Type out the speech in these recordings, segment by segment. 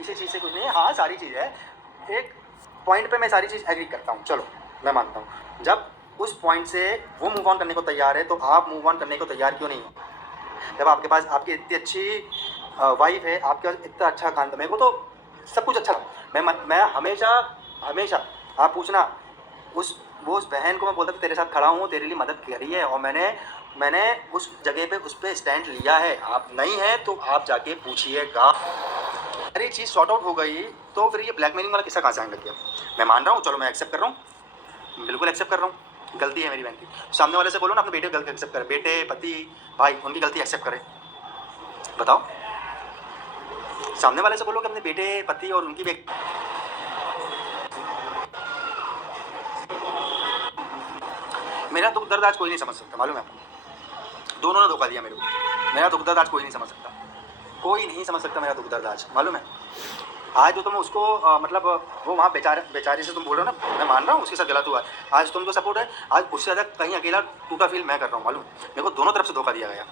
किसी चीज़ से कुछ नहीं है। हाँ सारी चीज़ है, एक पॉइंट पे मैं सारी चीज़ एग्री करता हूँ, चलो मैं मानता हूँ। जब उस पॉइंट से वो मूव ऑन करने को तैयार है तो आप मूव ऑन करने को तैयार क्यों नहीं हो? जब आपके पास आपकी इतनी अच्छी वाइफ है, आपके पास इतना अच्छा खानदान, मेरे को तो सब कुछ अच्छा था। मैं हमेशा हमेशा आप पूछना उस बहन को मैं बोलता था तेरे साथ खड़ा हूँ, तेरे लिए मदद करी है, और मैंने उस जगह पे उस पर स्टैंड लिया है। आप नहीं है तो आप जाके पूछिएगा। अरे चीज़ सॉर्ट आउट हो गई तो फिर ये ब्लैकमेलिंग वाला किस्सा कहाँ से आने लग गया? मैं मान रहा हूँ, चलो मैं एक्सेप्ट कर रहा हूँ, बिल्कुल एक्सेप्ट कर रहा हूँ, गलती है मेरी बहन की। सामने वाले से बोलो ना अपने बेटे की गलती एक्सेप्ट करे, बेटे पति भाई उनकी गलती एक्सेप्ट करे। बताओ, सामने वाले से बोलो कि अपने बेटे पति और उनकी मेरा दुख दर्द आज कोई नहीं समझ सकता, मालूम है आपको? दोनों ने धोखा दिया मेरे को। मेरा दुख दर्द आज कोई नहीं समझ सकता, कोई नहीं समझ सकता मेरा दुख दर्द आज, मालूम है? आज जो तुम उसको मतलब वो वहाँ बेचारी से तुम बोल रहे हो ना, मैं मान रहा हूँ उसके साथ गलत हुआ है। आज तुम जो सपोर्ट है, आज उससे ज़्यादा कहीं अकेला टूटा फील मैं कर रहा हूँ, मालूम? मेरे को दोनों तरफ से धोखा दिया गया।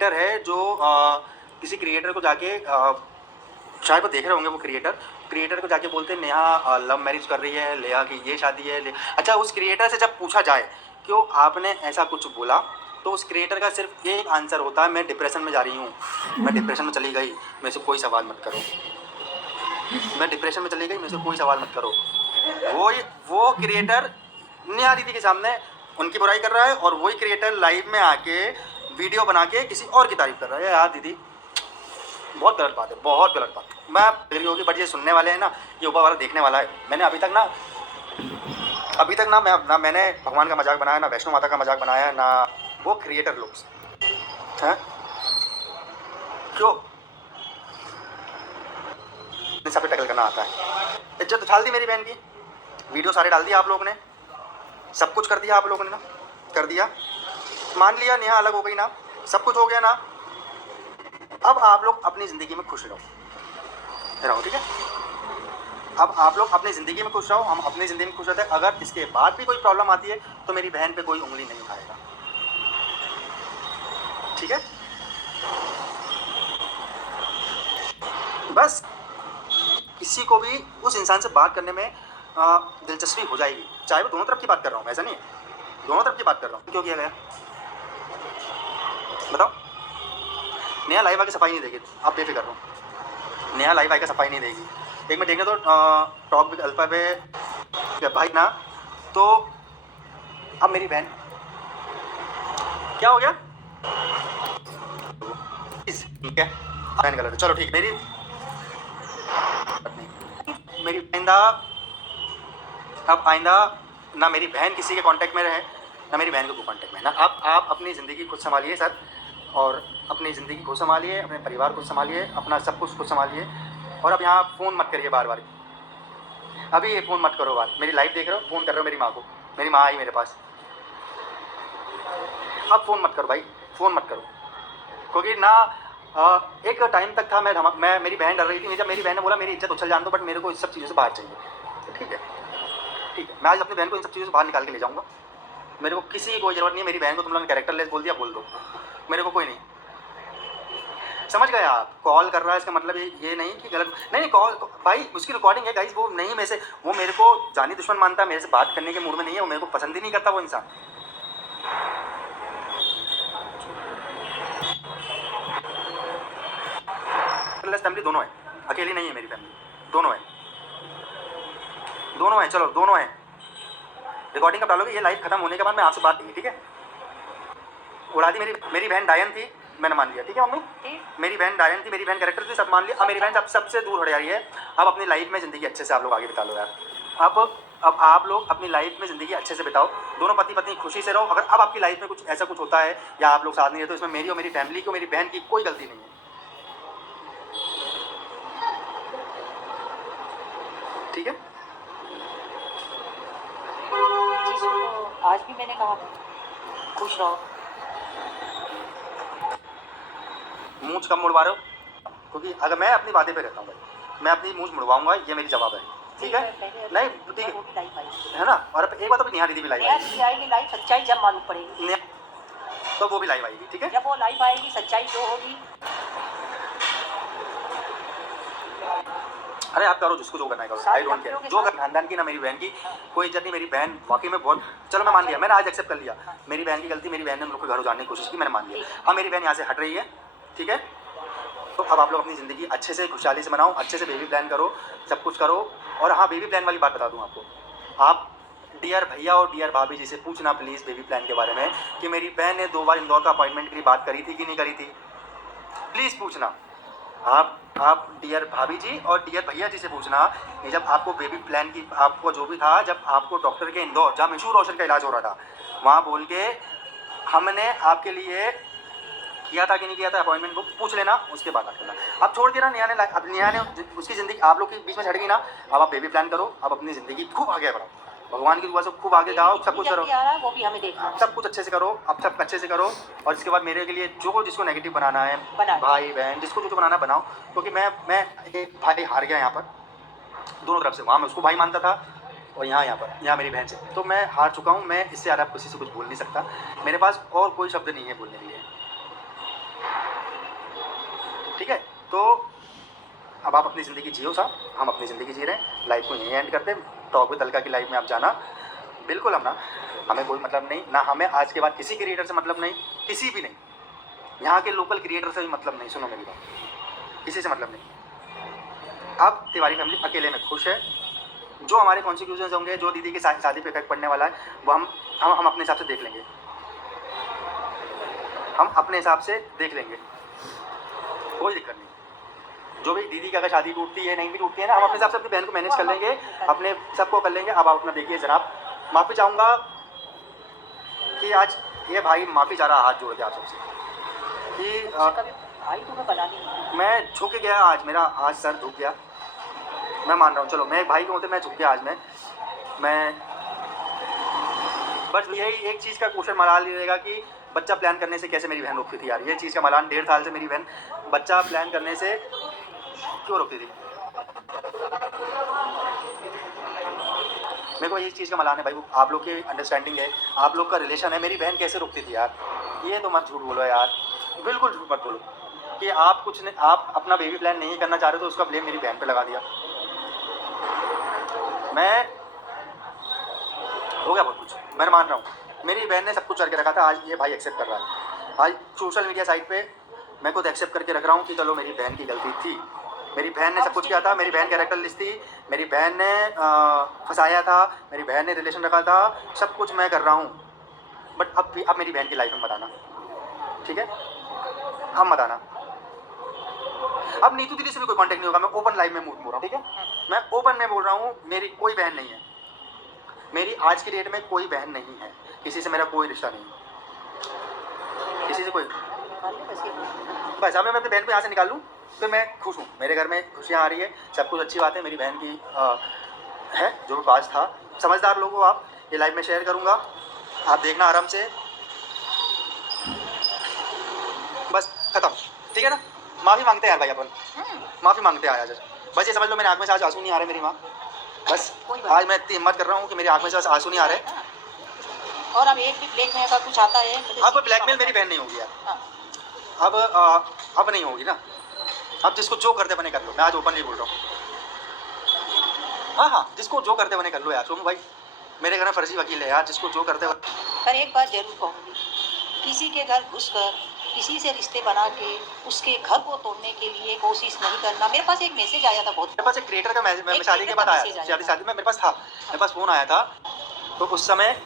क्रिएटर है जो किसी क्रिएटर को जाके शायद वो देख रहे होंगे, वो क्रिएटर को जाके बोलते हैं नेहा लव मैरिज कर रही है, लेहा की ये शादी है। अच्छा, उस क्रिएटर से जब पूछा जाए क्यों आपने ऐसा कुछ बोला, तो उस क्रिएटर का सिर्फ एक आंसर होता है, मैं डिप्रेशन में जा रही हूँ, मैं डिप्रेशन में चली गई, मेरे से कोई सवाल मत करो, मैं डिप्रेशन में चली गई, मेरे से कोई सवाल मत करो। वो क्रिएटर नेहा दीदी के सामने उनकी बुराई कर रहा है, और वही क्रिएटर लाइव में आके वीडियो बना के किसी और की तारीफ कर रहा है। यार दीदी बहुत गलत बात है, बहुत गलत बात है। मैं फिर होगी, बट ये सुनने वाले हैं ना, ये ऊपर वाला देखने वाला है। मैंने अभी तक ना मैंने भगवान का मजाक बनाया, ना वैष्णो माता का मजाक बनाया, ना वो क्रिएटर लोग हैं क्यों सब पे टकल करना आता है। इज्जत उछाल दी मेरी बहन की, वीडियो सारे डाल दिया आप लोगों ने, सब कुछ कर दिया आप लोगों ने ना, कर दिया, मान लिया नेहा अलग हो गई ना, सब कुछ हो गया ना। अब आप लोग अपनी ज़िंदगी में खुश रहो, ठीक है? अब आप लोग अपनी ज़िंदगी में खुश रहो, हम अपनी ज़िंदगी में खुश रहते हैं। अगर इसके बाद भी कोई प्रॉब्लम आती है तो मेरी बहन पे कोई उंगली नहीं उठाएगा, ठीक है? बस किसी को भी उस इंसान से बात करने में दिलचस्पी हो जाएगी, चाहे वो दोनों तरफ की बात कर रहा हूँ, ऐसा नहीं है, दोनों तरफ की बात कर रहा हूँ। क्यों किया गया बताओ? नेहा लाइव आके सफाई नहीं देगी, आप बेफिक्र रहो, नेहा लाइव आके सफाई नहीं देगी। एक मिनट देखने तो टॉक विद अल्फा पे भाई ना, तो अब मेरी बहन क्या हो गया, ठीक है बहन गलत है, चलो ठीक, मेरी आइंदा ना मेरी बहन किसी के कांटेक्ट में रहे, ना मेरी बहन को कांटेक्ट में ना। आप अपनी ज़िंदगी खुद संभालिए सर, और अपनी ज़िंदगी खुद संभालिए, अपने परिवार को संभालिए, अपना सब कुछ खुद संभालिए। और अब यहाँ फ़ोन मत करिए बार बार, अभी ये फ़ोन मत करो बार, मेरी लाइव देख रहे हो, फ़ोन कर रहे हो मेरी माँ को, मेरी माँ आई मेरे पास, अब फ़ोन मत करो भाई, फ़ोन मत करो। क्योंकि ना एक टाइम तक था मेरी बहन डर रही थी, जब मेरी बहन ने बोला मेरी इज्जत उछल जान दो, बट मेरे को इन सब चीज़ों से बाहर चाहिए, तो ठीक है, मैं आज अपनी बहन को इन सब चीज़ों से बाहर निकाल के ले जाऊँगा। मेरे को किसी की कोई ज़रूरत नहीं है, मेरी बहन को तुम लोगों ने कैरेक्टर लेस बोल दिया, बोल दो, मेरे को कोई नहीं। समझ गए आप? कॉल कर रहा है इसका मतलब ये नहीं कि गलत नहीं, कॉल भाई उसकी रिकॉर्डिंग है गाइस, वो नहीं मेरे से, वो मेरे को जानी दुश्मन मानता है, मेरे से बात करने के मूड में नहीं है, वो मेरे को पसंद ही नहीं करता वो इंसान। फैमिली दोनों है, अकेली नहीं है मेरी फैमिली, दोनों है, चलो दोनों है। रिकॉर्डिंग कब डालोगे? ये लाइव खत्म होने के बाद मैं आपसे बात की, ठीक है? उड़ा दी मेरी बहन डायन थी, मैंने मान लिया, ठीक है मम्मी, मेरी बहन डायन थी, मेरी बहन कैरेक्टर थी, सब मान लिया। अब मेरी बहन अब सबसे दूर हट जा रही है, अब अपनी लाइफ में ज़िंदगी अच्छे से आप लोग आगे बिता लो यार। अब आप लोग अपनी लाइफ में ज़िंदगी अच्छे से बिताओ, दोनों पति पत्नी खुशी से रहो। अगर अब आपकी लाइफ में कुछ ऐसा कुछ होता है या आप लोग साथ नहीं रहते, तो इसमें मेरी और मेरी फैमिली की, मेरी बहन की कोई गलती नहीं है, ठीक है? आज भी मैंने कहा खुश रहो। मूंछ कम मुड़वा रहे हो, क्योंकि अगर मैं अपनी बातें पे रहता हूँ भाई, मैं अपनी मूंछ मुड़वाऊंगा, ये मेरी जवाब है, ठीक है? नहीं ठीक है ना? और एक बात, अभी नेहा दीदी भी लाइव आएगी, लाइव सच्चाई जब मालूम पड़ेगी। तो वो भी लाइव आएगी, ठीक है। जब वो लाइव आएगी, सच्चाई जो होगी, अरे आप करो जिसको जो करना है करो, आई डोंट केयर। जो खानदान की ना मेरी बहन की कोई इज्जत नहीं। मेरी बहन वाकई में बहुत, चलो मैं मान लिया, मैंने आज एक्सेप्ट कर लिया मेरी बहन की गलती। मेरी बहन ने हम लोग के घर उजाड़ने की कोशिश की, मैंने मान लिया। अब मेरी बहन यहाँ से हट रही है, ठीक है। तो अब आप लोग अपनी ज़िंदगी अच्छे से खुशहाली से बनाओ, अच्छे से बेबी प्लान करो, सब कुछ करो। और हाँ, बेबी प्लान वाली बात बता दूँ आपको, आप डियर भैया और डियर भाभी जी से पूछना प्लीज़ बेबी प्लान के बारे में कि मेरी बहन ने 2 बार इंदौर का अपॉइंटमेंट के लिए बात करी थी कि नहीं करी थी। प्लीज़ पूछना। आप डियर भाभी जी और डियर भैया जी से पूछना कि जब आपको बेबी प्लान की, आपको जो भी था, जब आपको डॉक्टर के इंदौर जहाँ मिशू रोशन का इलाज हो रहा था, वहाँ बोल के हमने आपके लिए किया था कि नहीं किया था अपॉइंटमेंट बुक, पूछ लेना, उसके बाद बात करना। अब छोड़ देना निया ने उसकी ज़िंदगी आप लोग के बीच में छड़ गई ना। अब आप बेबी प्लान करो, अब अपनी ज़िंदगी खूब आगे बढ़ाओ, भगवान की दुआ से खूब आगे जाओ, सब कुछ करो, वो भी हमें देखना, सब कुछ अच्छे से करो, अब सब अच्छे से करो। और इसके बाद मेरे के लिए जो जिसको नेगेटिव बनाना है, भाई बहन जिसको जो बनाना बनाओ, क्योंकि मैं एक भाई हार गया यहाँ पर दोनों तरफ से। वहाँ मैं उसको भाई मानता था और यहाँ मेरी बहन से, तो मैं हार चुका हूँ। मैं इससे ज़्यादा किसी से कुछ बोल नहीं सकता, मेरे पास और कोई शब्द नहीं है बोलने के लिए, ठीक है। तो अब आप अपनी ज़िंदगी जियो साहब, हम अपनी ज़िंदगी जी रहे हैं, लाइफ को यहीं एंड करते हैं। टॉक विद अलका की लाइफ में आप जाना बिल्कुल, हमें कोई मतलब नहीं ना, हमें आज के बाद किसी क्रिएटर से मतलब नहीं, किसी भी नहीं, यहाँ के लोकल क्रिएटर से भी मतलब नहीं। सुनो मेरी बात, किसी से मतलब नहीं। अब तिवारी फैमिली अकेले में खुश है। जो हमारे कॉन्सिक्वेंसेस होंगे, जो दीदी की शादी पे इफेक्ट पड़ने वाला है, वो हम अपने हिसाब से देख लेंगे, हम अपने हिसाब से देख लेंगे, कोई दिक्कत नहीं। जो भी दीदी की अगर शादी टूटती है, नहीं भी टूटती है ना, हम अपने हिसाब से अपनी बहन को मैनेज कर लेंगे, अपने सबको कर लेंगे। अब आप अपना देखिए जनाब, माफ़ी चाहूँगा कि आज ये भाई माफ़ी चाह रहा हाथ जोड़ के आप सबसे कि भाई तुम्हें बना नहीं, मैं झुक गया, आज मेरा आज सर झुक गया, मैं मान रहा हूँ। चलो मैं भाई के होते मैं झुक गया आज, मैं बस यही एक चीज़ का क्वेश्चन मलाल ये रहेगा कि बच्चा प्लान करने से कैसे मेरी बहन रोकती थी यार। ये चीज़ का मलाल 1.5 साल से मेरी बहन बच्चा प्लान करने से क्यों रोकती थी, मेरे को इस चीज़ का मलाल है भाई। वो आप लोग की अंडरस्टैंडिंग है, आप लोग का रिलेशन है, मेरी बहन कैसे रोकती थी यार। ये तो मत झूठ बोलो यार, बिल्कुल झूठ मत बोलो कि आप कुछ नहीं, आप अपना बेबी प्लान नहीं करना चाह रहे तो उसका ब्लेम मेरी बहन पे लगा दिया। मैं हो गया बहुत कुछ, मैं मान रहा हूँ मेरी बहन ने सब कुछ करके रखा था, आज ये भाई एक्सेप्ट कर रहा है। आज सोशल मीडिया साइट पे मैं खुद एक्सेप्ट करके रख रहा हूँ कि चलो मेरी बहन की गलती थी, मेरी बहन ने सब कुछ किया था, मेरी बहन कैरेक्टर लिस्ट थी, मेरी बहन ने फंसाया था, मेरी बहन ने रिलेशन रखा था, सब कुछ मैं कर रहा हूँ। बट अब मेरी बहन की लाइफ में मत आना, ठीक है, अब मत आना। अब नीतू दीदी से भी कोई कांटेक्ट नहीं होगा, मैं ओपन लाइव में मूड बोल रहा हूँ, ठीक है, मैं ओपन में बोल रहा हूँ। मेरी कोई बहन नहीं है, मेरी आज की डेट में कोई बहन नहीं है, किसी से मेरा कोई रिश्ता नहीं है, किसी से कोई। बस अब मैं अपनी बहन को यहाँ से निकाल लूँ तो मैं खुश हूँ, मेरे घर में खुशियाँ आ रही है, सब कुछ अच्छी बात है। मेरी बहन की है जो भी पास था, समझदार लोग हो आप, ये लाइव में शेयर करूँगा, आप देखना आराम से, बस खत्म, ठीक है ना। माफ़ी मांगते हैं यार भाई, अपन माफ़ी मांगते हैं आज। बस ये समझ लो मेरी आँख में से आज आंसू नहीं आ रहे मेरी माँ, बस आज मैं इतनी हिम्मत कर रहा हूँ कि मेरी आँख में से आंसू नहीं आ रहे। और अब एक भी ब्लैकमेल का कुछ आता है, अब ब्लैकमेल मेरी बहन नहीं होगी यार, अब नहीं होगी ना। अब जिसको जो करते बने कर लो, मैं आज ओपनली बोल रहा हूँ। हाँ, जिसको जो करते बने कर लो यार। सोनू भाई मेरे घर में फर्जी वकील है यार, जिसको जो करते बने। पर एक बात जरूर कहूँगी, किसी के घर घुसकर किसी से रिश्ते बना के उसके घर को तोड़ने के लिए कोशिश नहीं करना। मेरे पास एक मैसेज आया था, बहुत मेरे पास एक क्रिएटर का मैसेज शादी के बाद आया, शादी में मेरे पास था, मेरे पास फ़ोन आया था, तो उस समय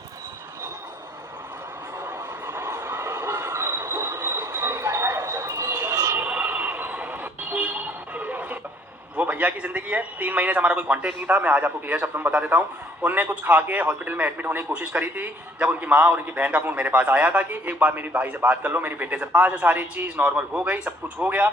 वो भैया की ज़िंदगी है। 3 महीने से हमारा कोई कॉन्टेक्ट नहीं था, मैं आज आपको क्लियर शब्दों में बता देता हूँ। उनने कुछ खा के हॉस्पिटल में एडमिट होने की कोशिश करी थी, जब उनकी माँ और उनकी बहन का फ़ोन मेरे पास आया था कि एक बार मेरी भाई से बात कर लो, मेरे बेटे से। आज सारी चीज़ नॉर्मल हो गई, सब कुछ हो गया,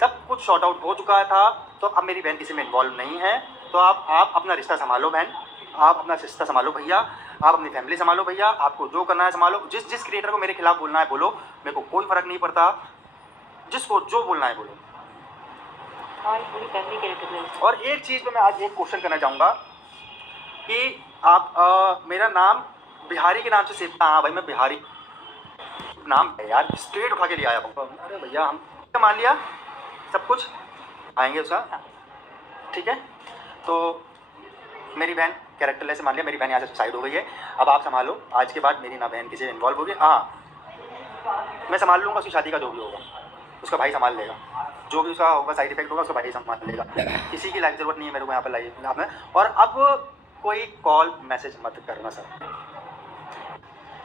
सब कुछ शॉर्ट आउट हो चुका था। तो अब मेरी बहन किसी में इन्वॉल्व नहीं है। तो आप अपना रिश्ता संभालो बहन, आप अपना रिश्ता संभालो भैया, आप अपनी फैमिली संभालो भैया, आपको जो करना है संभालो। जिस क्रिएटर को मेरे खिलाफ बोलना है बोलो, मेरे को कोई फ़र्क नहीं पड़ता, जिसको जो बोलना है बोलो। पूरी फैमिली के। और एक चीज़ पे मैं आज एक क्वेश्चन करना चाहूँगा कि आप मेरा नाम बिहारी के नाम से सेव। हाँ भाई मैं बिहारी, नाम है यार, स्ट्रेट उठा के ले आया हूँ। अरे भैया हम मान लिया सब कुछ आएंगे उसका, ठीक है। तो मेरी बहन कैरेक्टरलेस मान लिया, मेरी बहन यहाँ से सुसाइड हो गई है। अब आप संभालो, आज के बाद मेरी ना बहन किसी इन्वॉल्व होगी। हाँ मैं संभाल लूँगा, उसकी शादी का जो भी होगा उसका भाई संभाल लेगा, जो भी उसका होगा साइड इफेक्ट होगा उसका भाई संभाल लेगा। किसी की लाइफ ज़रूरत नहीं है मेरे को यहाँ पर लाइफ में। और अब कोई कॉल मैसेज मत करना सर,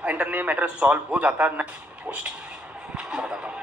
इंटरनेट मैटर सॉल्व हो जाता न पोस्ट, मैं बताता हूँ।